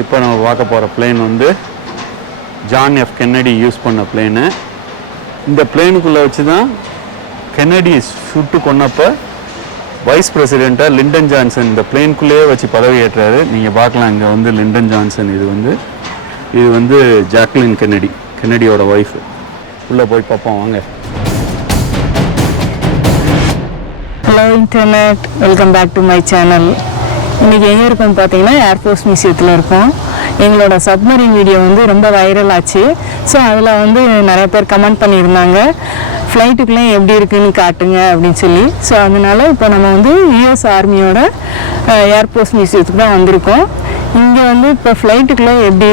இப்போ நம்ம பார்க்க போகிற பிளேன் வந்து ஜான் எஃப் கென்னடி யூஸ் பண்ண பிளேனு. இந்த பிளேனுக்குள்ளே வச்சு தான் கென்னடி சுட்டு கொன்னப்போ வைஸ் பிரசிடெண்ட்டாக லிண்டன் ஜான்சன் இந்த பிளேனுக்குள்ளேயே வச்சு பதவி ஏற்றாரு. நீங்கள் பார்க்கலாம், இங்கே வந்து லிண்டன் ஜான்சன், இது வந்து ஜாக்லின் கென்னடியோட ஒய்ஃப். உள்ளே போய் பார்ப்போம் வாங்க. Hello internet, welcome back to my channel. இன்றைக்கி எங்கே இருக்கோம் பார்த்தீங்கன்னா ஏர்ஃபோர்ஸ் மியூசியத்தில் இருக்கோம். எங்களோட சப்மரீன் வீடியோ வந்து ரொம்ப வைரல் ஆச்சு. ஸோ அதில் வந்து நிறைய பேர் கமெண்ட் பண்ணியிருந்தாங்க, ஃப்ளைட்டுக்குள்ளே எப்படி இருக்குன்னு காட்டுங்க அப்படின்னு சொல்லி. ஸோ அதனால் இப்போ நம்ம வந்து யூஎஸ் ஆர்மியோட ஏர்ஃபோர்ஸ் மியூசியத்துக்கு தான் வந்திருக்கோம். இங்கே வந்து இப்போ ஃப்ளைட்டுக்குள்ளே எப்படி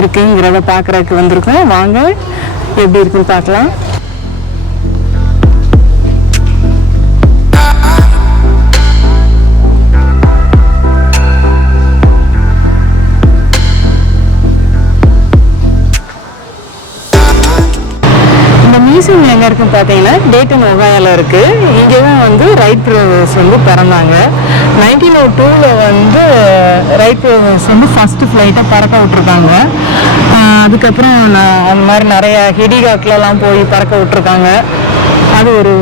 இருக்குங்கிறத பார்க்குறதுக்கு வந்திருக்கோம். வாங்க எப்படி இருக்குன்னு பார்க்கலாம். மியூசியம் எங்கே இருக்குன்னு பார்த்தீங்கன்னா டேட்டன் ஒஹாயோவில் இருக்குது. இங்கே தான் வந்து ரைட் பிரதர்ஸ் வந்து பிறந்தாங்க. 1902 வந்து ரைட் பிரதர்ஸ் வந்து ஃபஸ்ட்டு ஃப்ளைட்டை பறக்க விட்ருக்காங்க. அதுக்கப்புறம் அந்த மாதிரி நிறைய ஹெலிகாப்டர்லாம் போய் பறக்க விட்ருக்காங்க. அது ஒரு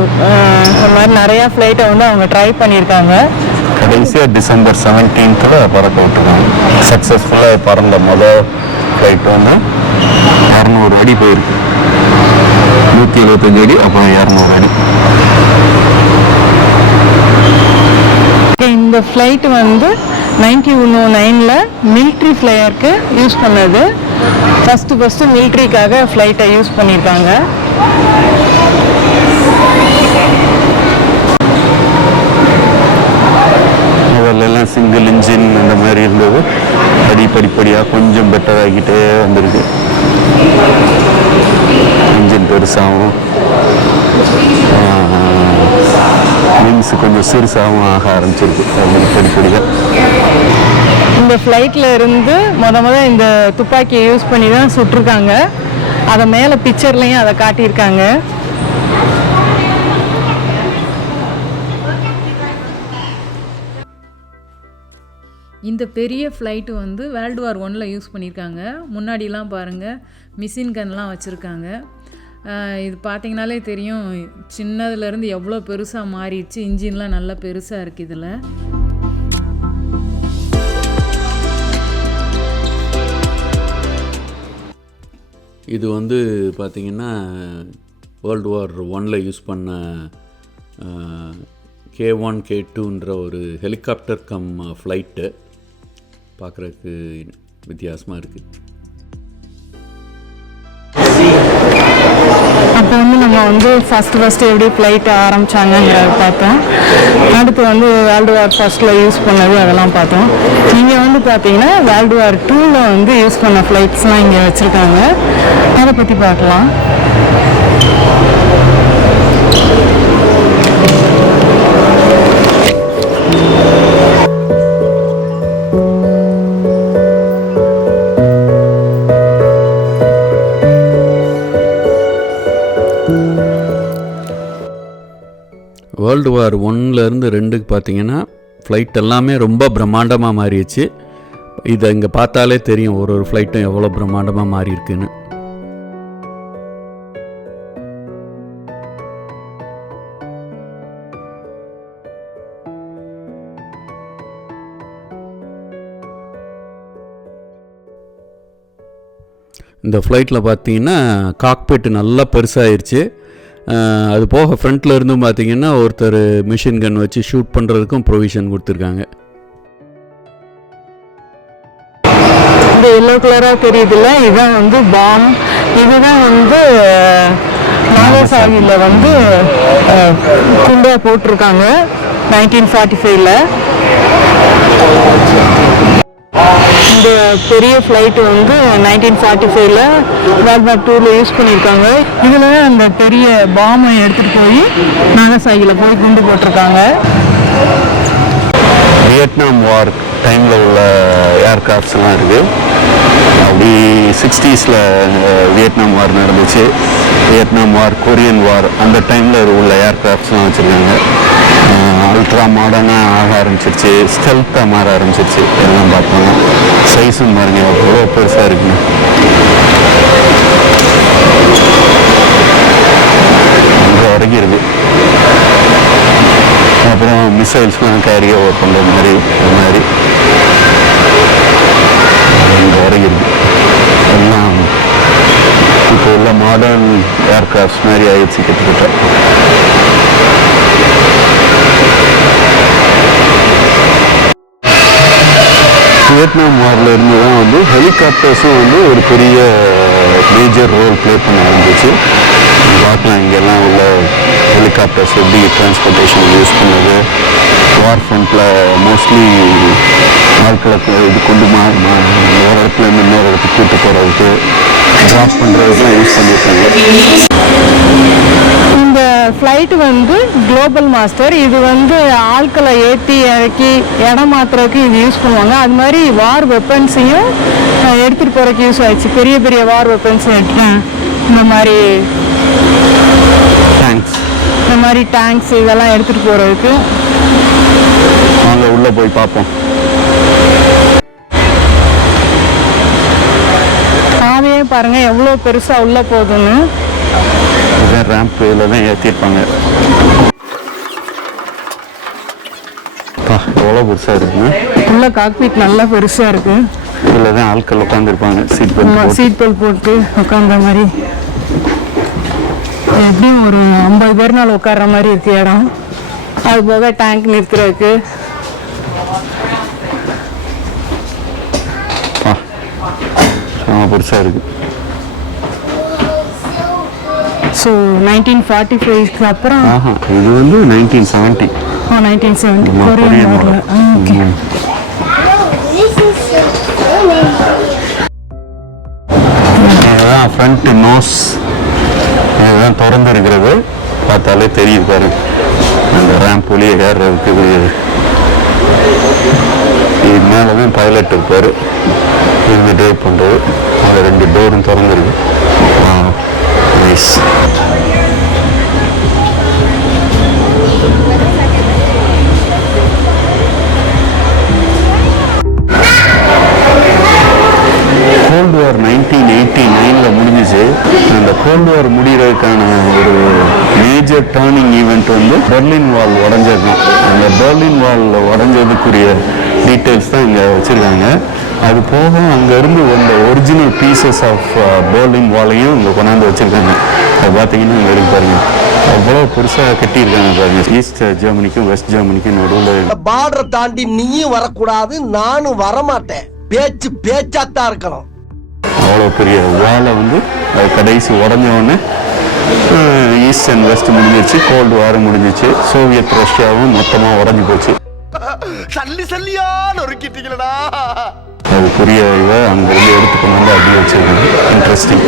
மாதிரி நிறையா ஃப்ளைட்டை வந்து அவங்க ட்ரை பண்ணியிருக்காங்க. கடைசியாக டிசம்பர் 17 பறக்க விட்டுருக்காங்க. சக்ஸஸ்ஃபுல்லாக பறந்த முதல் ஃப்ளைட் வந்து 200 அடி போயிருக்கு. 175 அடி, அப்புறம் 200 அடி. இந்த ஃப்ளைட் வந்து 1909 மிலிட்ரி ஃப்ளையருக்கு யூஸ் பண்ணது. ஃபஸ்ட்டு மிலிட்ரிக்காக ஃப்ளைட்டை யூஸ் பண்ணியிருக்காங்க. முதல்லலாம் சிங்கிள் இன்ஜின் அந்த மாதிரி இருந்தது. படிப்படியாக கொஞ்சம் பெட்டர் ஆகிக்கிட்டே வந்திருக்கு. இன்ஜின் பெருசாகவும் விங்ஸ் கொஞ்சம் சிறுசாகவும் ஆக ஆரம்பிச்சிருக்கு படிப்படியாக. இந்த ஃப்ளைட்டில் இருந்து முத இந்த துப்பாக்கியை யூஸ் பண்ணி தான் சுட்டிருக்காங்க. அதை மேலே பிக்சர்லையும் அதை காட்டியிருக்காங்க. இந்த பெரிய ஃப்ளைட்டு வந்து வேர்ல்டு வார் 1 யூஸ் பண்ணியிருக்காங்க. முன்னாடிலாம் பாருங்கள் மிஷின் கன்லாம் வச்சுருக்காங்க. இது பார்த்திங்கனாலே தெரியும் சின்னதுலேருந்து எவ்வளோ பெருசாக மாறிடுச்சு. இன்ஜின்லாம் நல்லா பெருசாக இருக்குது. இதில் இது வந்து பார்த்திங்கன்னா வேர்ல்டு வார் 1 யூஸ் பண்ண K1 K2ன்ற ஒரு ஹெலிகாப்டர் கம் ஃப்ளைட்டு. பார்க்குறதுக்கு வித்தியாசமாக இருக்குது. அப்போ வந்து நம்ம வந்து ஃபஸ்ட்டு எப்படி ஃப்ளைட் ஆரம்பித்தாங்கங்கிறத பார்த்தோம். அடுத்து வந்து வேர்ல்டு வார் 1 யூஸ் பண்ணது அதெல்லாம் பார்த்தோம். இங்கே வந்து பார்த்தீங்கன்னா வேர்ல்டு வார் 2 வந்து யூஸ் பண்ண ஃப்ளைட்ஸ்லாம் இங்கே வச்சுருக்காங்க. அதை பற்றி பார்க்கலாம். வேர்ல்டு வார் 1லேருந்து 2க்கு பார்த்தீங்கன்னா ஃப்ளைட் எல்லாமே ரொம்ப பிரம்மாண்டமாக மாறிடுச்சு. இதை இங்கே பார்த்தாலே தெரியும் ஒரு ஃப்ளைட்டும் எவ்வளோ பிரம்மாண்டமாக மாறி இருக்குன்னு. இந்த ஃப்ளைட்டில் பார்த்தீங்கன்னா காக்பிட் நல்லா பெருசாகிருச்சு. அது போக ஃப்ரண்ட்டில் இருந்தும் பார்த்தீங்கன்னா ஒருத்தர் மிஷின் கன் வச்சு ஷூட் பண்ணுறதுக்கும் ப்ரொவிஷன் கொடுத்துருக்காங்க. இந்த எல்லோ கலராக தெரியுதுல்ல, இதுதான் வந்து பாம். இதுதான் வந்து நாகசாகியில் வந்து குண்டா போட்டிருக்காங்க 1945. இந்த பெரிய ஃப்ளைட்டு வந்து 1945 வேர்ல்டு வார் 2 யூஸ் பண்ணியிருக்காங்க. இதில் அந்த பெரிய பாம்பை எடுத்துகிட்டு போய் நாகசாகியில் போய் குண்டு போட்டிருக்காங்க. வியட்நாம் வார் டைமில் உள்ள ஏர்கிராஃப்ட்ஸ்லாம் இருக்குது. அப்படி 60s வியட்நாம் வார் நடந்துச்சு. வியட்நாம் வார், கொரியன் வார் அந்த டைமில் உள்ள ஏர்கிராஃப்ட்ஸ்லாம் வச்சுருக்காங்க. அது அல்ட்ரா மாடர்னாக ஆக ஆரம்பிச்சிருச்சு, ஸ்டெல்த்தாக மாற ஆரம்பிச்சிருச்சு. எல்லாம் பார்ப்பாங்க. சைஸும் பாருங்க எவ்வளோ பெருசாக இருக்குங்க. அங்கே வரைக்கும் இருக்கு. அப்புறம் மிசைல்ஸ்லாம் கேரி ஓவர் பண்ணுற மாதிரி அது மாதிரி இங்கே வரைக்கும் இருக்கு. எல்லாம் இப்போ உள்ள மாடர்ன் ஏர்கிராஃப்ட்ஸ் மாதிரி ஆயிடுச்சு கிட்டத்தட்ட. வியட்நாம் வாரில் இருந்து தான் வந்து ஹெலிகாப்டர்ஸும் வந்து ஒரு பெரிய மேஜர் ரோல் ப்ளே பண்ண ஆரம்பிச்சு. பார்க்கலாம் இங்கெல்லாம் உள்ள ஹெலிகாப்டர்ஸ் எப்படி டிரான்ஸ்போர்ட்டேஷன் யூஸ் பண்ணது, வார் ஃப்ரண்ட்டில் மோஸ்ட்லி ஆட்களை இது கொண்டு ஒரு இடத்துல இருந்து இன்னொரு இடத்துக்கு கூட்டு போகிறதுக்கு, ட்ராப் பண்ணுறதுக்குலாம் யூஸ் பண்ணியிருக்காங்க. இந்த ஃப்ளைட்டு வந்து குளோபல் மாஸ்டர். இது வந்து ஆட்களை ஏற்றி இறக்கி இடம் மாற்றுறதுக்கு இது யூஸ் பண்ணுவாங்க. அது மாதிரி வார் வெப்பன்ஸையும் எடுத்துகிட்டு போகிறதுக்கு யூஸ் ஆயிடுச்சு. பெரிய பெரிய வார் வெப்பன்ஸும் எடுத்துட்டேன். இந்த மாதிரி டேங்க்ஸ் இதெல்லாம் எடுத்துகிட்டு போகிறதுக்கு. வாங்க உள்ளே போய் பார்ப்போம். பாதையே பாருங்கள் எவ்வளோ பெருசாக உள்ளே போகுதுன்னு. இதான் ரேம்ப் இதில் தான் ஏற்றிருப்பாங்க. எவ்வளோ பெருசாக இருக்குங்க. உள்ள காக்பீட் நல்லா பெருசாக இருக்கு. இதில் தான் ஆட்கள் உட்காந்துருப்பாங்க. சீட் பெல்ட் போட்டு உட்காந்த மாதிரி. எப்படியும் ஒரு 50 பேர்னால உட்கார்ற மாதிரி இருக்கு இடம். அது போக டேங்க் நிறுத்துறதுக்கு. பெருசாக இருக்கு. ஸோ 1945க்கு அப்புறம் இது வந்து 1970. 1970 கொரியன் வாரில். ஓகே. இதுதான் ஃப்ரண்ட் நோஸ். இதுதான் திறந்து இருக்கிறது. பார்த்தாலே தெரியுது பாரு. அந்த ரேம்ப் வழியே ஏறுறதுக்கு இது மேலே தான் பைலட் இருப்பார். இது ட்ரைவ் பண்ணுறது. அந்த 2 டோரும் திறந்துருக்கு. நைஸ். கோல்டு வார் 1989 முடிஞ்சிச்சு. அந்த கோல்டு வார் முடிகிறதுக்கான ஒரு மேஜர் டேர்னிங் ஈவெண்ட் வந்து பெர்லின் வால் உடஞ்சது தான். அந்த பெர்லின் வால் உடஞ்சதுக்குரிய டீட்டெயில்ஸ் தான் இங்கே வச்சுருக்காங்க. அது போக அங்கேருந்து வந்த ஒரிஜினல் பீசஸ் ஆஃப் பெர்லின் வாலையும் இங்கே கொண்டாந்து வச்சுருக்காங்க. அதை பார்த்தீங்கன்னா இங்கே இருக்கு பாருங்க. அவ்வளோ பெருசாக கட்டியிருக்காங்க பாருங்க. ஈஸ்ட் ஜெர்மனிக்கும் வெஸ்ட் ஜெர்மனிக்கும் நடுவில். பார்டரை தாண்டி நீயும் வரக்கூடாது, நானும் வரமாட்டேன். பேச்சாத்தான் இருக்கணும். அவ்வளோ பெரிய வாலை வந்து அது கடைசி உடஞ்சோடனே ஈஸ்ட் அண்ட் வெஸ்ட் முடிஞ்சிச்சு. கோல்டு வார் முடிஞ்சிச்சு. சோவியத் ரஷ்யாவும் மொத்தமாக உடஞ்சி போச்சு. அது பெரிய இதை அங்கேருந்து எடுத்துக்கொண்டு வந்து அப்படியே வச்சுருக்காங்க. இன்ட்ரெஸ்டிங்.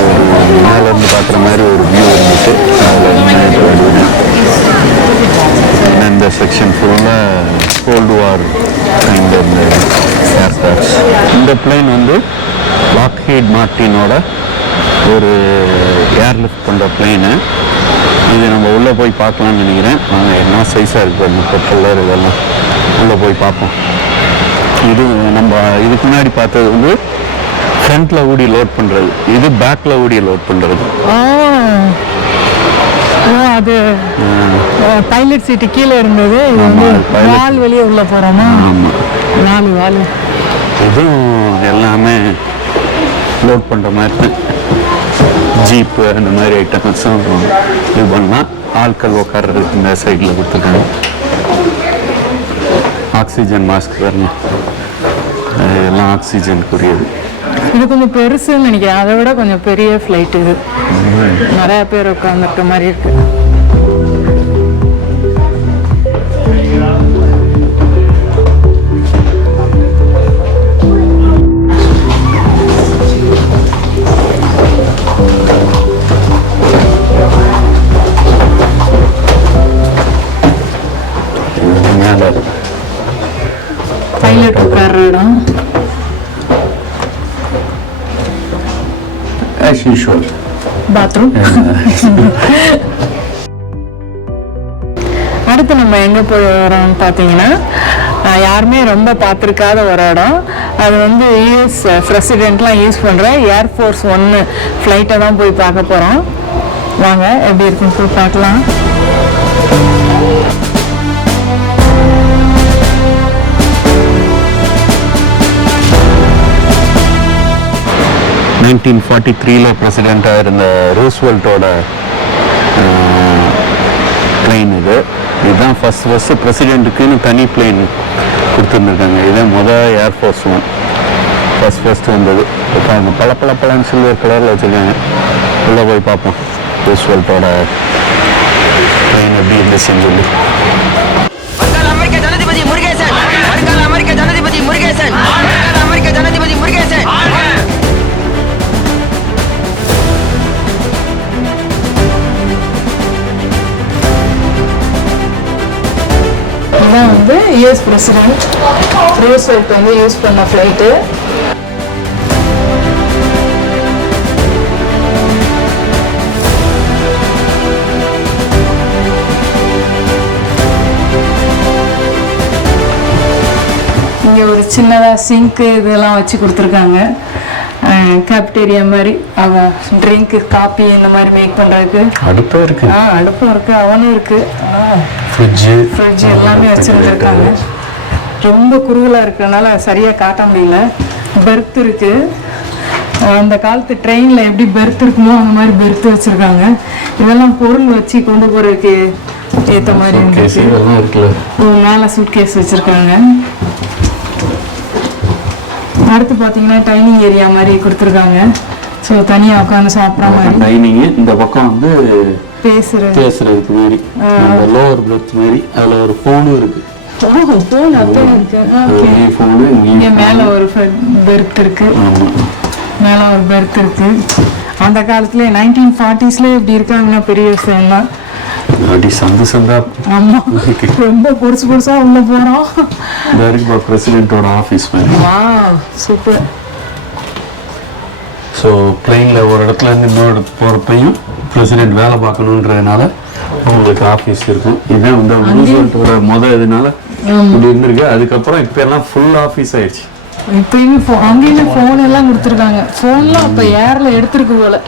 ஒரு மேலேருந்து பார்க்குற மாதிரி ஒரு வியூ இருந்துச்சு. அதில் இந்த செக்ஷன் ஃபுல்லாக cold war kind of aircrafts. இந்த பிளேன் வந்து லாக்ஹீட் மார்ட்டினோட ஒரு ஏர்லிஃப்ட் பண்ணுற பிளேனு. இது நம்ம உள்ளே போய் பார்க்கலான்னு நினைக்கிறேன். என்ன சைஸாக இருக்குது ப்ரொப்பல்லர் இதெல்லாம். உள்ளே போய் பார்ப்போம். இது நம்ம இதுக்கு முன்னாடி பார்த்தது வந்து ஃப்ரண்ட்டில் ஊடி லோட் பண்ணுறது. இது பேக்கில் ஊடி லோட் பண்ணுறது. அது பைலட் சீட்டு கீழே இருந்தது. இது வந்து வால் வெளியே உள்ளே போகிறோமா? ஆமாம், 4 வால். இதுவும் எல்லாமே லோட் பண்ணுற மாதிரி ஜீப்பு அந்த மாதிரி ஐட்டம்ஸும் இது பண்ணலாம். ஆட்கள் உட்கார்றதுக்கு இந்த சைடில் கொடுத்துருக்காங்க. ஆக்சிஜன் மாஸ்க் பாருங்க. எல்லாம் ஆக்சிஜனுக்குரியது. இது கொஞ்சம் பெருசுன்னு நினைக்கிறேன். அதை விட கொஞ்சம் பெரிய ஃப்ளைட் இது. நிறைய பேர் உட்காந்துருக்க மாதிரி இருக்கு. பைலட் உட்கார்ற இடம். As usual. பாத்ரூம். அடுத்து நம்ம எங்கே போய் வரோம்னு பார்த்தீங்கன்னா யாருமே ரொம்ப பார்த்துருக்காத ஒரு இடம். அது வந்து யூஎஸ் பிரசிடென்ட்லாம் யூஸ் பண்ணுற ஏர்ஃபோர்ஸ் 1 ஃப்ளைட்டை தான் போய் பார்க்க போகிறோம். வாங்க எப்படி இருக்குன்னு போய் பார்க்கலாம். பிரசிடெண்ட்டாக இருந்த ரூஸ்வெல்ட்டோட பிளேன் இதுதான் ஃபஸ்ட்டு பிரசிடெண்ட்டுக்குன்னு தனி பிளேன் கொடுத்துருந்துருக்காங்க. இதுதான் ஏர்ஃபோர்ஸ் 1 ஃபஸ்ட்டு வந்தது. இப்போ அந்த பளபளன்னு சில்வர் கலரில் வச்சுருக்காங்க. உள்ளே போய் பார்ப்போம் ரூஸ்வெல்ட்டோட பிளேன் எப்படி இருந்துச்சுன்னு சொல்லி. அமெரிக்க ஜனாதிபதி முருகேசன், அமெரிக்க ஜனாதிபதி முருகேசன், அமெரிக்க ஜனாதிபதி முருகேசன். இதுதான் வந்து யூஎஸ் பிரசிடென்ட் ரூஸ்வெல்ட் வந்து யூஸ் பண்ண ஃப்ளைட்டு. இங்கே ஒரு சின்னதாக சிங்க்கு இதெல்லாம் வச்சு கொடுத்துருக்காங்க. கேப்டேரியா மாதிரி ட்ரிங்க்கு காப்பி இந்த மாதிரி மேக் பண்ணுறதுக்கு அடுப்பும் இருக்குது. அடுப்பும் இருக்குது, அவனும் இருக்குது. ஃப்ரிட்ஜ் எல்லாமே வச்சுருந்துருக்காங்க. ரொம்ப குறுகலாக இருக்கிறதுனால சரியாக காட்ட முடியல. பெர்த் இருக்குது. அந்த காலத்து ட்ரெயினில் எப்படி பெர்த் இருக்குமோ அந்த மாதிரி பெர்த் வச்சுருக்காங்க. இதெல்லாம் பொருள் வச்சு கொண்டு போகிறதுக்கு ஏற்ற மாதிரி இருந்துச்சு. மேலே சூட்கேஸ் வச்சுருக்காங்க. அடுத்து பார்த்தீங்கன்னா டைனிங் ஏரியா மாதிரி கொடுத்துருக்காங்க. ஸோ தனியாக உட்காந்து சாப்பிட்ற மாதிரி டைனிங். இந்த பக்கம் வந்து பேசுறதுக்கு மாதிரி லோவர் பெர்த் மாதிரி. அதில் ஒரு ஃபோனும் இருக்கு. ஃபோன் அப்படியே இருக்கு. இங்கே மேலே ஒரு பெர்த் இருக்கு. மேலே ஒரு பெர்த் இருக்கு. அந்த காலத்துல 1940s இப்படி இருக்காங்கன்னா பெரிய விஷயம் தான். அப்படி சந்தா ஆமா, ரொம்ப பொருசா உள்ள போறோம். பிரசிடென்ட்டோட ஆஃபீஸ் மாதிரி. Wow, super. ஸோ பிளெயினில் ஒரு இடத்துல இருந்து இன்னொரு இடத்துக்கு போகிறப்பையும் பிரசிடென்ட் வேலை பார்க்கணுன்றதுனால அவங்களுக்கு ஆஃபீஸ் இருக்கும். இதுதான் வந்து ரூஸ்வெல்ட்டோட இதனால இப்படி இருந்திருக்கு. அதுக்கப்புறம் இப்போ எல்லாம் ஃபுல் ஆஃபீஸ் ஆயிடுச்சு. இப்பயுமே அங்கேயுமே ஃபோன் எல்லாம் கொடுத்துருக்காங்க. ஃபோன்லாம் அப்போ ஏர்ல எடுத்துருக்கு போல.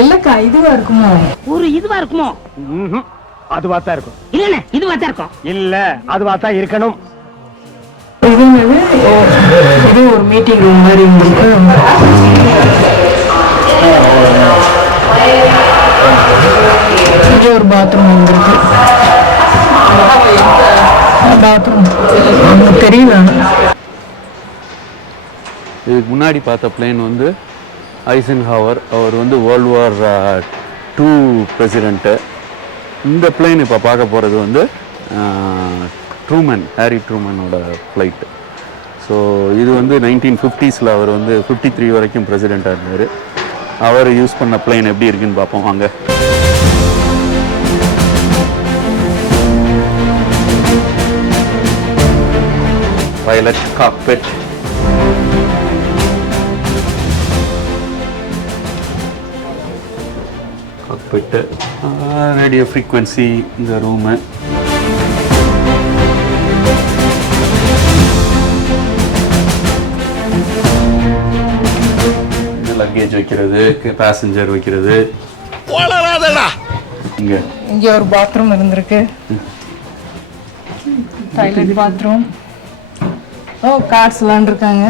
இல்லக்கா, இதுவா இருக்குமோ? ஒரு இதுவா இருக்குமோ? அதுவா தான் இருக்கும். இல்ல இதுவா தான் இருக்கும். இல்ல அதுவா தான் இருக்கணும். இது ஒரு மீட்டிங் ரூம் மாதிரி இருந்திருக்கு. இது ஒரு பாத்ரூம் இருந்திருக்கு. பாத்ரூம் தெரியல. இதுக்கு முன்னாடி பார்த்த பிளேன் வந்து ஐசன்ஹவர். அவர் வந்து வேர்ல்டு வார் 2 பிரசிடெண்ட்டு. இந்த பிளேன் இப்போ பார்க்க போகிறது வந்து ஹாரி ட்ரூமனோட ஃப்ளைட்டு. ஸோ இது வந்து 1950s அவர் வந்து 53 வரைக்கும் பிரசிடெண்ட்டாக இருந்தார். அவர் யூஸ் பண்ண பிளேன் எப்படி இருக்குன்னு பார்ப்போம் வாங்க. Pilot cockpit. Cockpit, radio frequency இந்த ரூமு. லக்கேஜ் வைக்கிறது, பேசஞ்சர் வைக்கிறது. இங்கே ஒரு பாத்ரூம் இருந்திருக்கு. Toilet bathroom. கார்ட்ஸ் விளாண்டுருக்காங்க.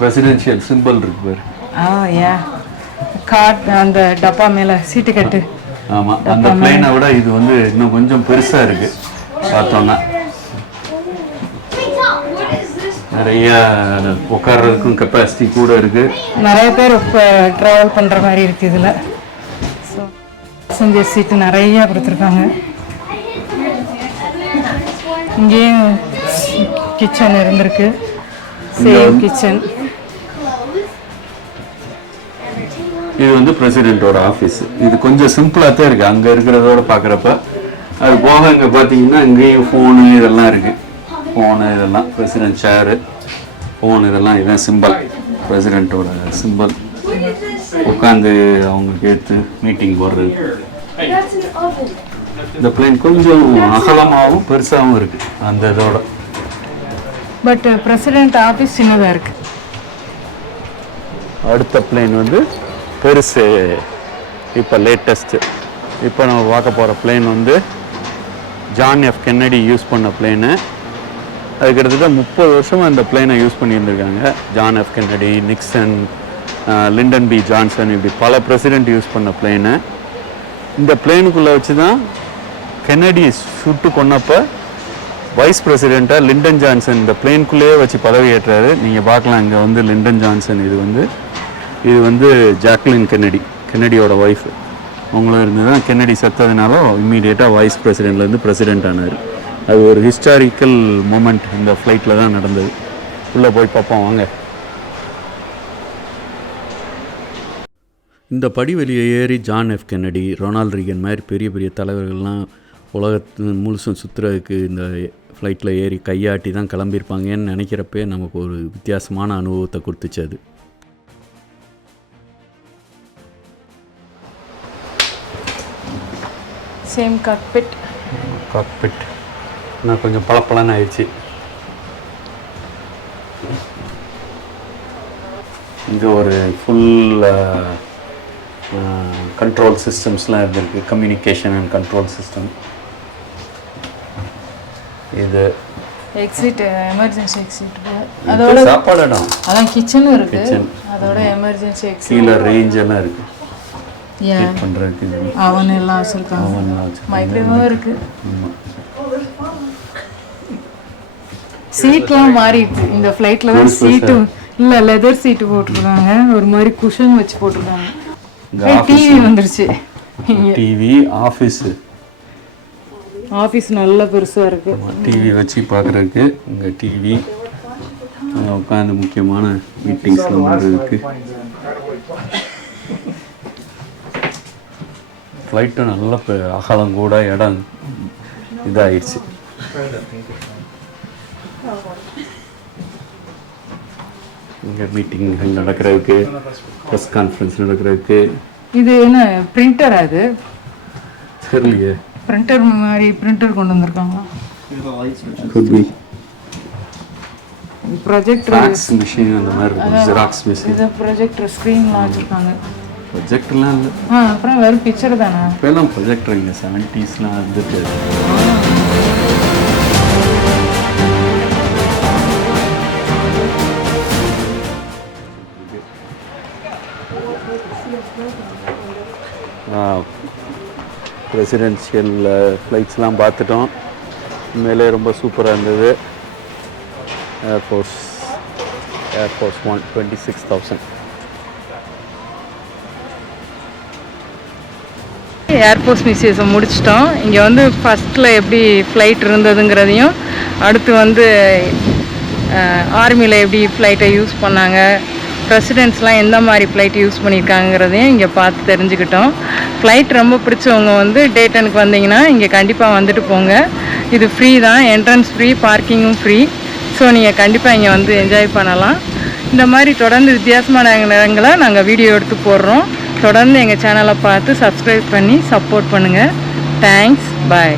பிரசிடென்ஷியல் சிம்பிள் இருக்கு பாரு. கார்ட் அந்த டப்பா மேலே சீட்டு கட்டு. ஆமாம், அந்த பிளேனை விட இது வந்து இன்னும் கொஞ்சம் பெருசாக இருக்கு பார்த்தோன்னா. நிறைய உட்கார்றதுக்கும் கெப்பாசிட்டி கூட இருக்கு. நிறைய பேர் ட்ராவல் பண்ணுற மாதிரி இருக்கு இதில். பேசஞ்சர் சீட்டு நிறைய கொடுத்துருக்காங்க. இங்கேயும் கிச்சன் இருந்திருக்கு. Same kitchen. இது வந்து பிரசிடென்ட்டோட ஆஃபீஸ். இது கொஞ்சம் சிம்பிளாக தான் இருக்குது அங்கே இருக்கிறதோட பார்க்குறப்ப. அது போக இங்கே பார்த்தீங்கன்னா இங்கேயும் ஃபோனு இதெல்லாம் இருக்குது. ஃபோனு இதெல்லாம் பிரசிடென்ட் சேரு, ஃபோன் இதெல்லாம் இதுதான் சிம்பிள், பிரசிடென்ட்டோட சிம்பிள். உட்காந்து அவங்களுக்கு ஏற்று மீட்டிங் போடுறது. இந்த பிளேன் கொஞ்சம் அகலமாகவும் பெருசாகவும் இருக்குது அந்த இதோட. பட் பிரசிடென்ட் ஆஃபீஸ் சின்னதாக இருக்குது. அடுத்த பிளேன் வந்து பெருசு, இப்போ லேட்டஸ்ட்டு. இப்போ நம்ம பார்க்க போகிற பிளேன் வந்து ஜான் எஃப் கென்னடி யூஸ் பண்ண பிளேனு. அது கிட்டத்தட்ட 30 வருஷமாக இந்த பிளேனை யூஸ் பண்ணியிருந்திருக்காங்க. John F Kennedy, Nixon, Lyndon B Johnson, இப்படி பல பிரசிடெண்ட் யூஸ் பண்ண பிளேனு. இந்த பிளேனுக்குள்ளே வச்சு தான் கென்னடி சுட்டு கொன்னப்போ வைஸ் பிரசிடெண்ட்டாக லிண்டன் ஜான்சன் இந்த பிளேனுக்குள்ளேயே வச்சு பதவி ஏற்றாரு. நீங்கள் பார்க்கலாம், இங்கே வந்து லிண்டன் ஜான்சன், இது வந்து ஜாக்லின் கென்னடி, கென்னடியோட ஒய்ஃபு. அவங்களும் இருந்து தான் கென்னடி செத்ததுனால இம்மீடியட்டாக வைஸ் பிரசிடெண்ட்லேருந்து பிரசிடெண்ட் ஆனார். அது ஒரு ஹிஸ்டாரிக்கல் மூமெண்ட் இந்த ஃப்ளைட்டில் தான் நடந்தது. உள்ளே போய் பார்ப்போம் வாங்க. இந்த படிவெளியை ஏறி John F Kennedy, Ronald Reagan மாதிரி பெரிய பெரிய தலைவர்கள்லாம் உலகத்து முழுசும் சுற்றுறதுக்கு இந்த ஃப்ளைட்டில் ஏறி கையாட்டி தான் கிளம்பியிருப்பாங்கன்னு நினைக்கிறப்பே நமக்கு ஒரு வித்தியாசமான அனுபவத்தை கொடுத்துச்சு. அது சேம் காக்பிட் நான் கொஞ்சம் பளபளன்னு ஆயிடுச்சு. இங்கே ஒரு ஃபுல் கண்ட்ரோல் சிஸ்டம்ஸ்லாம் இருந்திருக்கு, கம்யூனிகேஷன் அண்ட் கண்ட்ரோல் சிஸ்டம். இது எக்ஸிட், எமர்ஜென்சி எக்ஸிட். அதோட சாப்பாடு இடம், அதான் கிச்சனும் இருக்கு. அதோட எமர்ஜென்சி எக்ஸிட், கீழே ரேஞ்ச் எல்லாம் இருக்கு பண்ணுறதுக்கு. அவன் எல்லாம் வச்சுருக்காங்க, மைக்ரோவேவும் இருக்கு. சீட்லாம் மாறி இருக்கு இந்த ஃப்ளைட்டில் தான். சீட்டு இல்லை, லெதர் சீட்டு போட்டிருக்காங்க, ஒரு மாதிரி குஷன் வச்சு போட்டிருக்காங்க. டிவி வந்துருச்சு. டிவி, ஆஃபீஸ் நல்லா பெருசாக இருக்கு. டிவி வச்சு பார்க்குறதுக்கு இங்கே டிவி, உட்காந்து முக்கியமான மீட்டிங்ஸ்லாம் பண்ணுறதுக்கு. ஃப்ளைட்டும் நல்லா அகலம் கூட இடம் இதாகிடுச்சு. இங்கே மீட்டிங் நடக்கிறதுக்கு, ப்ரெஸ் கான்ஃபரன்ஸ் நடக்கிறதுக்கு. இது என்ன பிரிண்டர்? அது தெரியலையே, பிரிண்டர் மாதிரி பிரிண்டர் கொண்டு வந்திருக்காங்க. ப்ரொஜெக்டர், ஃபேக்ஸ் மிஷின் அந்த மாதிரி இருக்கும், ஜெராக்ஸ் மிஷின். இது ப்ரொஜெக்டர் ஸ்க்ரீன்லாம் வச்சுருக்காங்க. ப்ரொஜெக்டர்லாம் இல்லை, அப்புறம் வெறும் பிக்சர் தானே. இப்போலாம் ப்ரொஜெக்டர் இங்கே 70ஸ்லாம் இருந்துட்டு. பிரசிடென்ஷியல் ஃப்ளைட்ஸ்லாம் பார்த்துட்டோம். உண்மையிலே ரொம்ப சூப்பராக இருந்தது. ஏர்ஃபோர்ஸ் 1 26,000. ஏர்ஃபோர்ஸ் மியூசியத்தை முடிச்சிட்டோம். இங்கே வந்து ஃபஸ்ட்டில் எப்படி ஃப்ளைட் இருந்ததுங்கிறதையும், அடுத்து வந்து ஆர்மியில் எப்படி ஃப்ளைட்டை யூஸ் பண்ணாங்க, பிரசிடென்ட்ஸ்லாம் எந்த மாதிரி ஃப்ளைட் யூஸ் பண்ணியிருக்காங்கிறதையும் இங்கே பார்த்து தெரிஞ்சுக்கிட்டோம். ஃப்ளைட் ரொம்ப பிடிச்சவங்க வந்து டேட்டனுக்கு வந்தீங்கன்னா இங்கே கண்டிப்பாக வந்துட்டு போங்க. இது ஃப்ரீ தான், என்ட்ரன்ஸ் ஃப்ரீ, பார்க்கிங்கும் ஃப்ரீ. ஸோ நீங்கள் கண்டிப்பாக இங்கே வந்து என்ஜாய் பண்ணலாம். இந்த மாதிரி தொடர்ந்து வித்தியாசமான நேரங்களை நாங்கள் வீடியோ எடுத்து போடுறோம். தொடர்ந்து எங்கள் சேனலை பார்த்து சப்ஸ்கிரைப் பண்ணி சப்போர்ட் பண்ணுங்கள். தேங்க்ஸ், பாய்.